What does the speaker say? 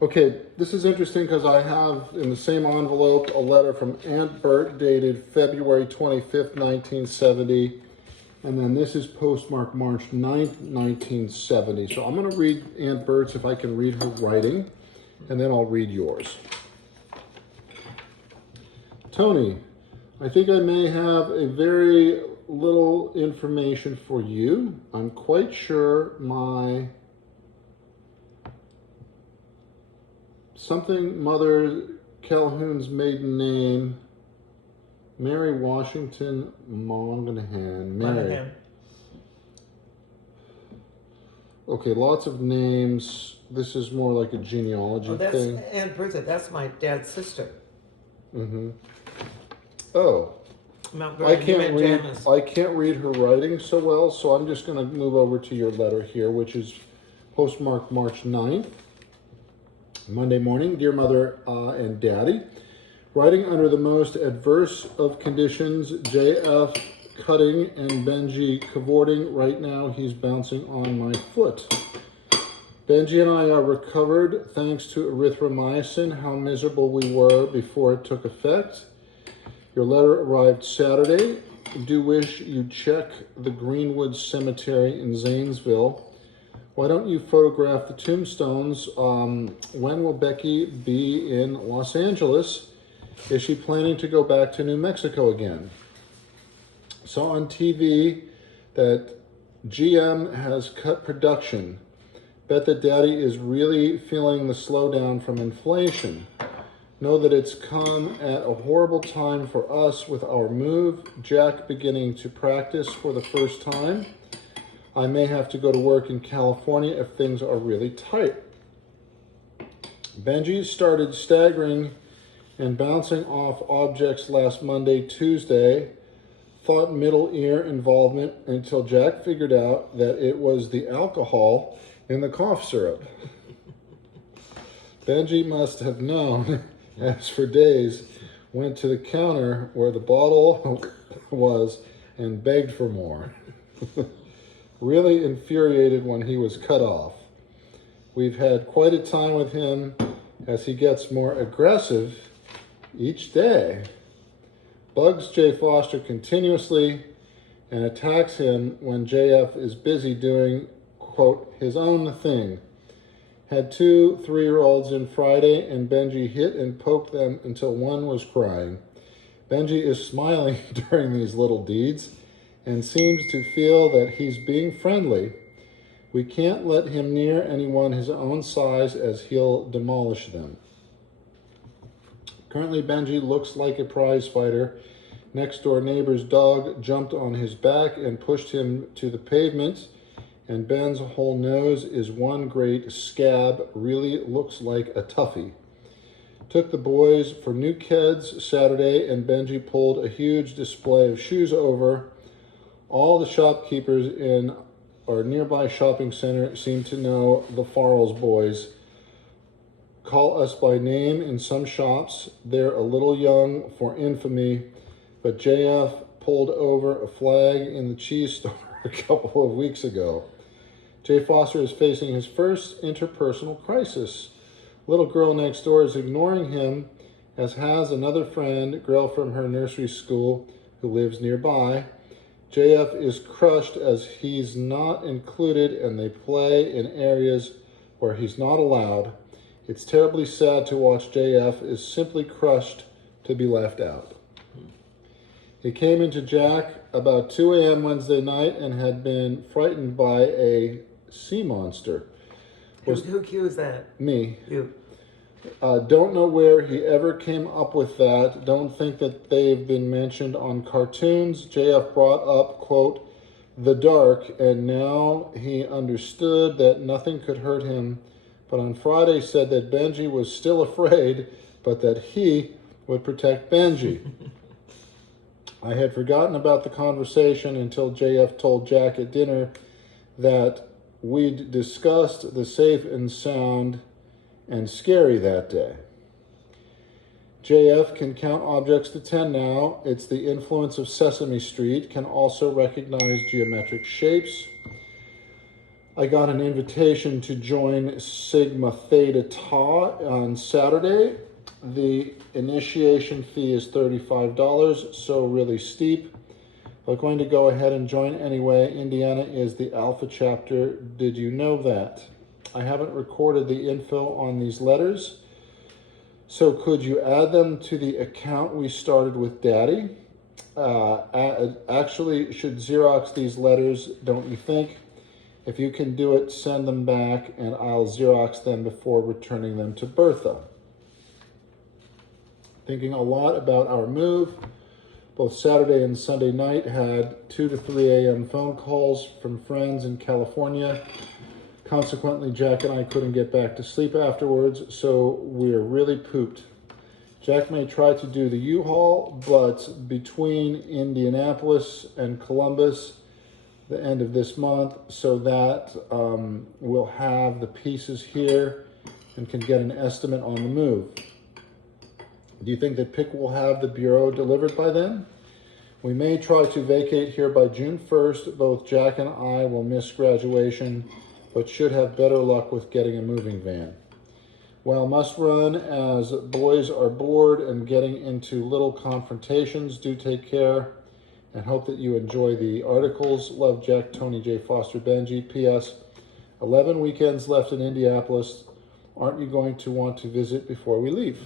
Okay, this is interesting because I have in the same envelope a letter from Aunt Bert dated February 25th, 1970. And then this is postmarked March 9th, 1970. So I'm going to read Aunt Bert's if I can read her writing, and then I'll read yours. Tony, I think I may have a very little information for you. I'm quite sure my something mother Calhoun's maiden name, Mary Washington Monaghan. Mary. Okay, lots of names. This is more like a genealogy thing. Aunt Bridget. That's my dad's sister. Mm-hmm. Oh. I can't read her writing so well, so I'm just going to move over to your letter here, which is postmarked March 9th. Monday morning, dear mother and daddy, writing under the most adverse of conditions, JF cutting and Benji cavorting. Right now, he's bouncing on my foot. Benji and I are recovered thanks to erythromycin. How miserable we were before it took effect. Your letter arrived Saturday. Do wish you'd check the Greenwood Cemetery in Zanesville. Why don't you photograph the tombstones? When will Becky be in Los Angeles? Is she planning to go back to New Mexico again? Saw on TV that GM has cut production. Bet that Daddy is really feeling the slowdown from inflation. Know that it's come at a horrible time for us with our move, Jack beginning to practice for the first time. I may have to go to work in California if things are really tight. Benji started staggering and bouncing off objects last Monday, Tuesday. Thought middle ear involvement until Jack figured out that it was the alcohol in the cough syrup. Benji must have known, as for days, went to the counter where the bottle was and begged for more. Really infuriated when he was cut off. We've had quite a time with him as he gets more aggressive each day. Bugs J. Foster continuously and attacks him when JF is busy doing, quote, his own thing. Had 2 3-year-olds in Friday and Benji hit and poked them until one was crying. Benji is smiling during these little deeds and seems to feel that he's being friendly. We can't let him near anyone his own size as he'll demolish them. Currently, Benji looks like a prize fighter. Next door neighbor's dog jumped on his back and pushed him to the pavement, and Ben's whole nose is one great scab. Really looks like a toughie. Took the boys for New Kids Saturday, and Benji pulled a huge display of shoes over. All the shopkeepers in our nearby shopping center seem to know the Farrells boys. Call us by name in some shops. They're a little young for infamy, but JF pulled over a flag in the cheese store a couple of weeks ago. Jay Foster is facing his first interpersonal crisis. Little girl next door is ignoring him, as has another friend, girl from her nursery school who lives nearby. JF is crushed as he's not included and they play in areas where he's not allowed. It's terribly sad to watch. JF is simply crushed to be left out. He came into Jack about 2 a.m. Wednesday night and had been frightened by a sea monster. Who cues that? Me. You. Don't know where he ever came up with that. Don't think that they've been mentioned on cartoons. JF brought up, quote, the dark, and now he understood that nothing could hurt him. But on Friday said that Benji was still afraid, but that he would protect Benji. I had forgotten about the conversation until JF told Jack at dinner that we'd discussed the safe and sound and scary that day. JF can count objects to 10 now. It's the influence of Sesame Street. Can also recognize geometric shapes. I got an invitation to join Sigma Theta Tau on Saturday. The initiation fee is $35, so really steep. But going to go ahead and join anyway. Indiana is the Alpha chapter. Did you know that? I haven't recorded the info on these letters. So could you add them to the account we started with Daddy? Actually, should Xerox these letters, don't you think? If you can do it, send them back and I'll Xerox them before returning them to Bertha. Thinking a lot about our move. Both Saturday and Sunday night had 2 to 3 a.m. phone calls from friends in California. Consequently, Jack and I couldn't get back to sleep afterwards, so we're really pooped. Jack may try to do the U-Haul, but between Indianapolis and Columbus, the end of this month, so that we'll have the pieces here and can get an estimate on the move. Do you think that Pick will have the bureau delivered by then? We may try to vacate here by June 1st. Both Jack and I will miss graduation, but should have better luck with getting a moving van. Well, must run as boys are bored and getting into little confrontations. Do take care and hope that you enjoy the articles. Love, Jack, Tony J. Foster, Benji. P.S. 11 weekends left in Indianapolis. Aren't you going to want to visit before we leave?